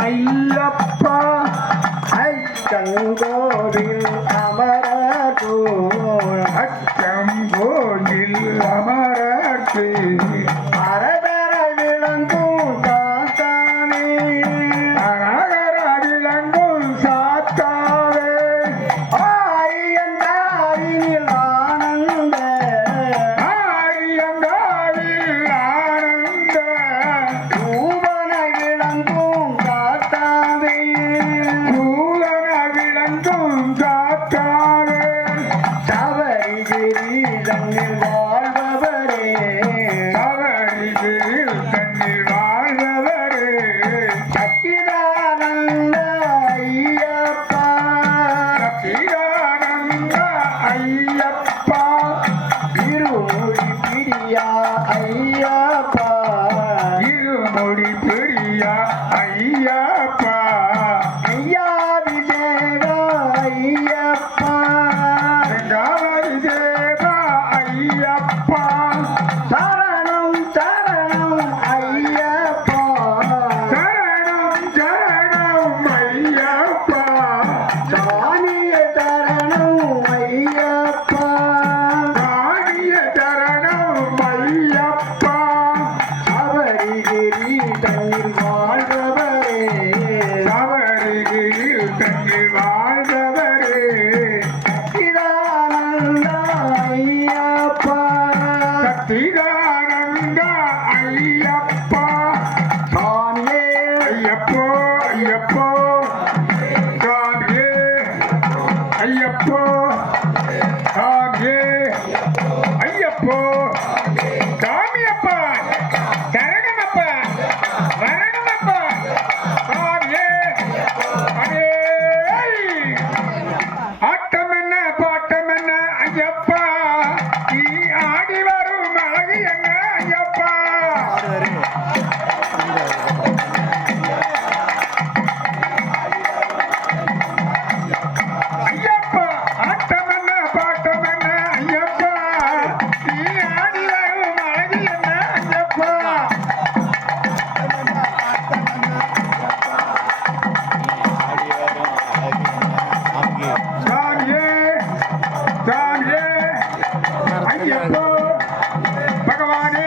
ஐயப்பா அச்சங்கோவில் அமரோ அச்சங்கோவில் அமரத்து அரகர விளங்கும் சாத்தானே அரகர விளங்கும் சாத்தாவே ஆரியங்காரில் ஆனந்த ஆரியங்காரில் ஆனந்த பூவன விளங்கும் காத்தாவே பூவன விளங்கும் காத்தாவே சபரிகிரி தன்னில் வாழ்பவரே சபரிகிரி தன்னில் வாழ்பவரே சச்சிதானந்த ஐயப்பா சச்சிதானந்த ஐயப்பா இருமொழி பிரியா ஐயப்பா இருமொழி பிரியா ஐயப்பா ஐயாபிஷேக ஐயப்பா ஐயாபிஷேக ஐயப்பா சரணம் சரணம் ஐயப்பா சரணம் சரணம் ஐயப்பா சாமிய சரணம் ஐயப்பா சாமிய சரணம் ஐயப்பா சபரிகிரி தன்னில் வாழ்பவரே சபரிகிரி தன்னில் வாழ்பவரே சச்சிதானந்த ஐயப்பா சச்சிதானந்த ஐயப்பா சாமியே ஐயப்போ ஐயப்போ சாமியே ஐயப்போ சாமியே ஐயப்போ சாமியப்பா சரணமப்பா வரணமப்பா சாமியே அடே ஆட்டம் என்ன பாட்டம் என்ன ஐயப்பா நீ ஆடி வரும் அழகு என்ன ஐயப்பா ஐயப்பா ஆட்டம் என்ன பாட்டம் என்ன ஐயப்பா நீ ஆடி வரும் அழகு என்ன ஐயப்பா சாமியே சாமியே ஐயப்போ பகவானே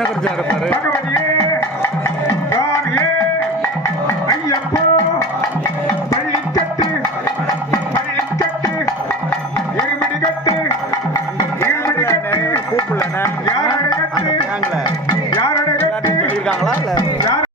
பகவதியே சாமியே ஐயப்போ பள்ளிக்கட்டு பள்ளிக்கட்டு இருமிடி கட்டு இருமிடி கட்டு கூப்பிடல யாரை கட்டு